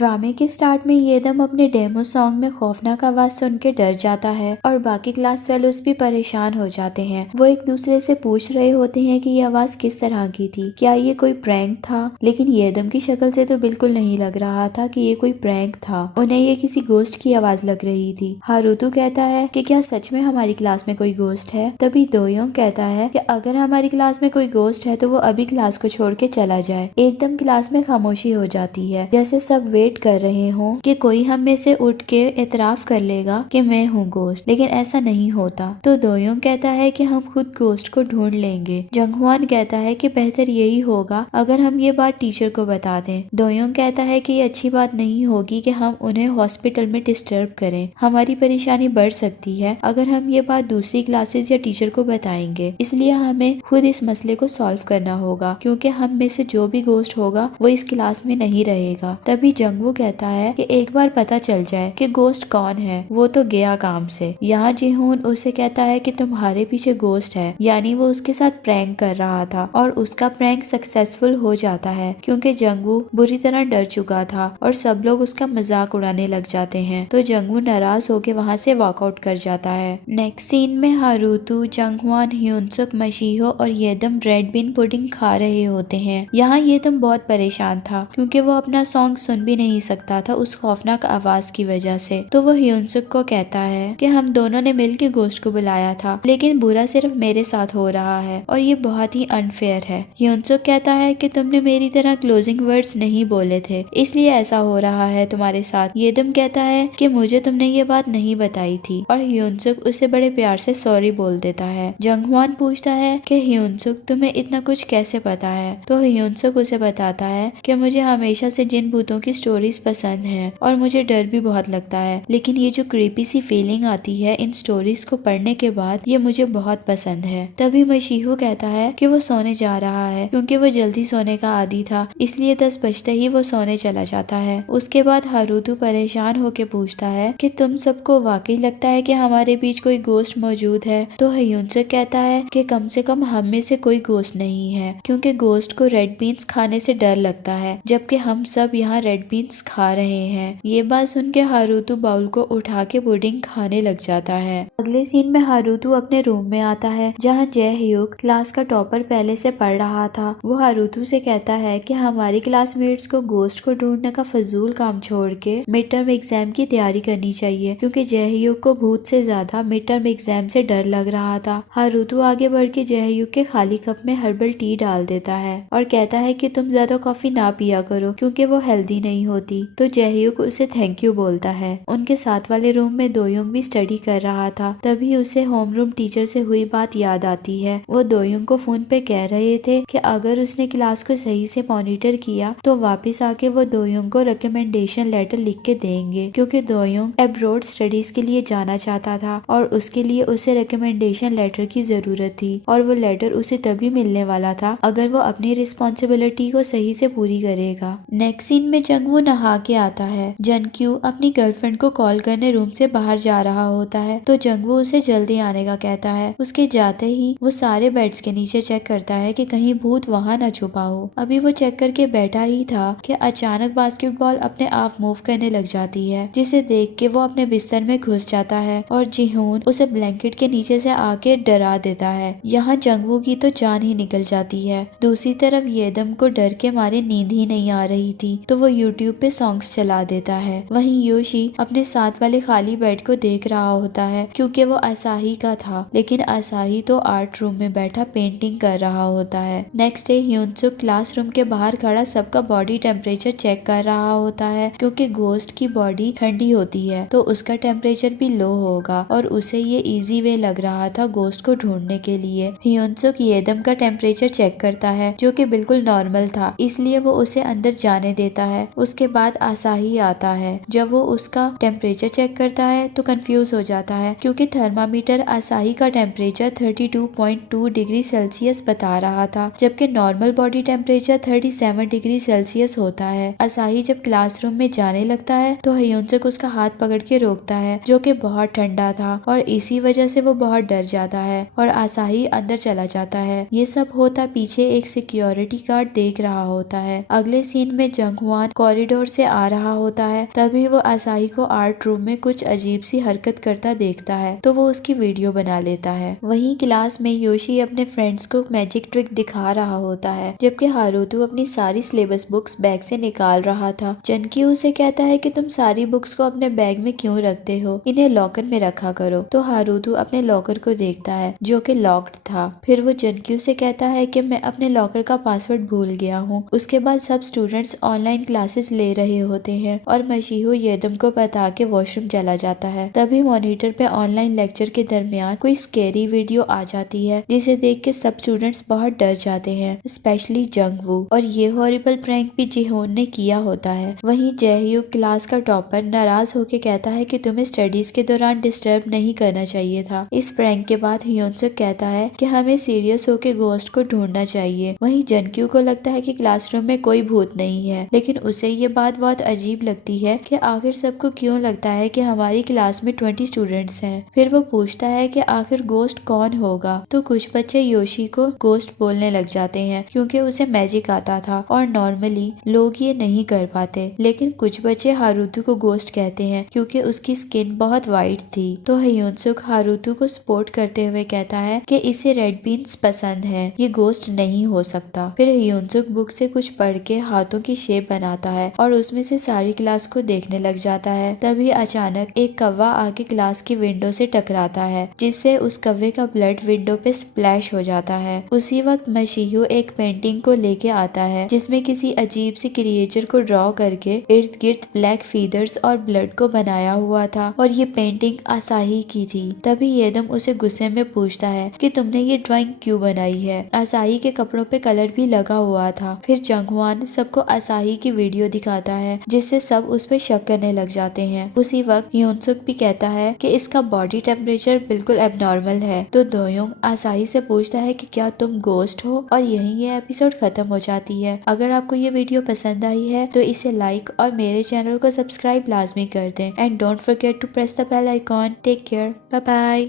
ड्रामे के स्टार्ट में येदम अपने डेमो सॉन्ग में खौफनाक आवाज सुन के डर जाता है और बाकी क्लास फेलोज भी परेशान हो जाते हैं। वो एक दूसरे से पूछ रहे होते हैं कि ये आवाज किस तरह की थी, क्या ये कोई प्रैंक था। लेकिन येदम की शक्ल से तो बिल्कुल नहीं लग रहा था कि ये कोई प्रैंक था। उन्हें ये किसी गोश्त की आवाज लग रही थी। हारुतु कहता है कि क्या सच में हमारी क्लास में कोई गोश्त है। तभी दोयोंग कहता है कि अगर हमारी क्लास में कोई गोश्त है तो वो अभी क्लास को छोड़ के चला जाए। एकदम क्लास में खामोशी हो जाती है, जैसे सब वेट कर रहे हो कि कोई हम में से उठ के एतराफ कर लेगा कि मैं हूँ गोश्त, लेकिन ऐसा नहीं होता। तो दोयोंग कहता है कि हम खुद गोश्त को ढूंढ लेंगे। जंगहवान कहता है कि बेहतर यही होगा अगर हम ये बात टीचर को बता दें। दोयोंग कहता है कि ये अच्छी बात नहीं होगी कि हम उन्हें हॉस्पिटल में डिस्टर्ब करें। हमारी परेशानी बढ़ सकती है अगर हम ये बात दूसरी क्लासेस या टीचर को बताएंगे, इसलिए हमें खुद इस मसले को सॉल्व करना होगा, क्योंकि हम में से जो भी गोश्त होगा वो इस क्लास में नहीं रहेगा। तभी जंगवू कहता है कि एक बार पता चल जाए कि गोश्त कौन है वो तो गया काम से। यहाँ जिहोन उसे कहता है कि तुम्हारे पीछे गोश्त है, यानी वो उसके साथ प्रैंक कर रहा था और उसका प्रैंक सक्सेसफुल हो जाता है क्योंकि जंगवू बुरी तरह डर चुका था और सब लोग उसका मजाक उड़ाने लग जाते हैं। तो जंगवू नाराज होकर वहाँ से वॉकआउट कर जाता है। नेक्स्ट सीन में हारुतु, जंगहवान, ह्योनसुक, मशीहो और येदम रेड बीन पुडिंग खा रहे होते हैं। यहाँ येदम बहुत परेशान था क्योंकि वो अपना सॉन्ग सुन भी नहीं सकता था उस खौफनाक आवाज की वजह से। तो वो ह्योनसुक को कहता है कि हम दोनों ने मिलकर गोश्त को बुलाया था, लेकिन बुरा सिर्फ मेरे साथ हो रहा है और ये बहुत ही अनफेयर है। ह्योनसुक कहता है कि तुमने मेरी तरह क्लोजिंग वर्ड्स नहीं बोले थे, इसलिए ऐसा हो रहा है तुम्हारे साथ। येदम कहता है कि मुझे तुमने ये बात नहीं बताई थी और ह्योनसुक उसे बड़े प्यार से सॉरी बोल देता है। जंगहवान पूछता है कि ह्योनसुक तुम्हें इतना कुछ कैसे पता है। तो ह्योनसुक उसे बताता है कि मुझे हमेशा से जिन भूतों की स्टोरीज पसंद हैं और मुझे डर भी बहुत लगता है, लेकिन ये जो क्रीपी सी फीलिंग आती है इन स्टोरीज को पढ़ने के बाद, ये मुझे बहुत पसंद है। तभी मशीहो कहता है कि वो सोने जा रहा है क्योंकि वो जल्दी सोने का आदी था, इसलिए 10 बजते ही वो सोने चला जाता है। उसके बाद हारुतु परेशान होके पूछता है कि तुम सबको वाकई लगता है कि हमारे बीच कोई गोश्त मौजूद है। तो ह्योनसुक कहता है कि कम से कम हम में से कोई गोश्त नहीं है, क्योंकि गोश्त को रेड बीन्स खाने से डर लगता है, जबकि हम सब यहाँ रेड बीन्स खा रहे हैं। ये बात सुन के हारुतु बाउल को उठा के पुडिंग खाने लग जाता है। अगले सीन में हारुतु अपने रूम में आता है जहाँ जय ह्यूक, क्लास का टॉपर, पहले से पढ़ रहा था। वो हारुतु से कहता है कि हमारी क्लासमेट्स को गोश्त को ढूंढने का फजूल काम छोड़ के मिड टर्म एग्जाम की तैयारी करनी चाहिए, क्योंकि जय ह्यूक को भूत से ज्यादा मिड टर्म एग्जाम से डर लग रहा था। हारुतु आगे बढ़ के जय ह्यूक के खाली कप में हर्बल टी डाल देता है और कहता है कि तुम ज्यादा कॉफी ना पिया करो क्योंकि वो हेल्दी नहीं होती। तो जयह्यूक उसे थैंक यू बोलता है। उनके साथ वाले रूम में दोयोंग भी स्टडी कर रहा था। तभी उसे होमरूम टीचर से हुई बात याद आती है। वो दोयोंग को फोन पे कह रहे थे कि अगर उसने क्लास को सही से मॉनिटर किया तो वापस आके वो दोयोंग को रिकमेंडेशन लेटर लिख के देंगे, क्योंकि दोयोंग अब्रॉड स्टडीज के लिए जाना चाहता था और उसके लिए उसे रिकमेंडेशन लेटर की जरूरत थी और वो लेटर उसे तभी मिलने वाला था अगर वो अपनी रिस्पॉन्सिबिलिटी को सही से पूरी करेगा। नेक्स्ट सीन में जंगवू नहा के आता है। जनक्यू अपनी गर्लफ्रेंड को कॉल करने रूम से बाहर जा रहा होता है, तो जंगवू उसे जल्दी आने का कहता है। उसके जाते ही वो सारे बेड्स के नीचे चेक करता है कि कहीं भूत वहाँ न छुपा हो। अभी वो चेक करके बैठा ही था कि अचानक बास्केटबॉल अपने आप मूव करने लग जाती है, जिसे देख के वो अपने बिस्तर में घुस जाता है और जिहोन उसे ब्लैंकेट के नीचे से आके डरा देता है। यहाँ जंगवू की तो जान ही निकल जाती है। दूसरी तरफ येदम को डर के मारे नींद ही नहीं आ रही थी, तो वो यूट्यूब पे सॉन्ग्स चला देता है। वहीं योशी अपने साथ वाले खाली बेड को देख रहा होता है क्योंकि वो असाही का था, लेकिन असाही तो आर्ट रूम में बैठा पेंटिंग कर रहा होता है। नेक्स्ट डे ह्योनसुक क्लासरूम के बाहर खड़ा सबका बॉडी टेम्परेचर चेक कर रहा होता है, क्योंकि गोश्त की बॉडी ठंडी होती है तो उसका टेम्परेचर भी लो होगा और उसे ये इजी वे लग रहा था गोश्त को ढूंढने के लिए। ह्योनसुक येदम का टेम्परेचर चेक करता है जो कि बिल्कुल नॉर्मल था, इसलिए वो उसे अंदर जाने देता है। उसके बाद असाही आता है। जब वो उसका टेम्परेचर चेक करता है तो कंफ्यूज हो जाता है क्योंकि थर्मामीटर असाही का टेम्परेचर 32.2 डिग्री सेल्सियस बता रहा था, जबकि normal body temperature 37 degree Celsius होता है। असाही जब क्लासरूम में जाने लगता है तो ह्योनसुक उसका हाथ पकड़ के रोकता है, जो कि बहुत ठंडा था और इसी वजह से वो बहुत डर जाता है और असाही अंदर चला जाता है। ये सब होता पीछे एक सिक्योरिटी गार्ड देख रहा होता है। अगले सीन में जंगहवान कॉरिडोर कॉरिडोर से आ रहा होता है। तभी वो असाही को आर्ट रूम में कुछ अजीब सी हरकत करता देखता है, तो वो उसकी वीडियो बना लेता है। वहीं क्लास में योशी अपने फ्रेंड्स को मैजिक ट्रिक दिखा रहा होता है, जबकि हारुतु अपनी सारी सिलेबस बुक्स बैग से निकाल रहा था। जंकी उसे कहता है कि तुम सारी बुक्स को अपने बैग में क्यों रखते हो, इन्हें लॉकर में रखा करो। तो हारुतु अपने लॉकर को देखता है जो कि लॉक्ड था। फिर वो जंकी से कहता है कि मैं अपने लॉकर का पासवर्ड भूल गया हूँ। उसके बाद सब स्टूडेंट्स ऑनलाइन क्लासेस ले रहे होते हैं और मशीहो येदम को बता के वॉशरूम चला जाता है। तभी मॉनिटर पे ऑनलाइन लेक्चर के दरमियान कोई स्केरी वीडियो आ जाती है, जिसे देख के सब स्टूडेंट्स बहुत डर जाते हैं, स्पेशली जंगवू। और ये हॉरिबल प्रैंक भी जिहोन ने किया होता है। वहीं जयह्यूक क्लास का टॉपर नाराज होके कहता है कि तुम्हें स्टडीज के दौरान डिस्टर्ब नहीं करना चाहिए था। इस प्रैंक के बाद हियोनसुक कहता है कि हमें सीरियस होके गोस्ट को ढूंढना चाहिए। वहीं जंक्यू को लगता है कि क्लासरूम में कोई भूत नहीं है, लेकिन उसे ये बात बहुत अजीब लगती है कि आखिर सबको क्यों लगता है कि हमारी क्लास में 20 स्टूडेंट्स हैं। फिर वो पूछता है कि आखिर गोस्ट कौन होगा, तो कुछ बच्चे योशी को गोस्ट बोलने लग जाते हैं क्योंकि उसे मैजिक आता था और नॉर्मली लोग ये नहीं कर पाते। लेकिन कुछ बच्चे हारुतु को गोस्ट कहते हैं क्योंकि उसकी स्किन बहुत वाइट थी। तो हियोनसुक हारुतु को सपोर्ट करते हुए कहता है कि इसे रेड बीन्स पसंद है, ये गोस्ट नहीं हो सकता। फिर हियोनसुक बुक से कुछ पढ़ के हाथों की शेप बनाता है और उसमें से सारी क्लास को देखने लग जाता है। तभी अचानक एक कौवा आके क्लास की विंडो से टकराता है, जिससे उस कौवे का ब्लड विंडो पे स्प्लैश हो जाता है। उसी वक्त मशीहो एक पेंटिंग को लेके आता है जिसमें किसी अजीब सी क्रिएचर को ड्रॉ करके इर्द गिर्द ब्लैक फीदर्स और ब्लड को बनाया हुआ था और ये पेंटिंग असाही की थी। तभी येदम उसे गुस्से में पूछता है कि तुमने ये ड्राइंग क्यों बनाई है। असाही के कपड़ों पे कलर भी लगा हुआ था। फिर जंगवान सबको असाही की वीडियो दिखाता है, जिससे सब उस पे शक करने लग जाते हैं। उसी वक्त योनसुक भी कहता है कि इसका बॉडी टेम्परेचर बिल्कुल एबनॉर्मल है। तो दोयोंग असाही से पूछता है कि क्या तुम गोस्ट हो, और यहीं ये एपिसोड खत्म हो जाती है। अगर आपको ये वीडियो पसंद आई है तो इसे लाइक और मेरे चैनल को सब्सक्राइब लाजमी कर दें। And don't forget to press the bell icon. Take care, bye bye.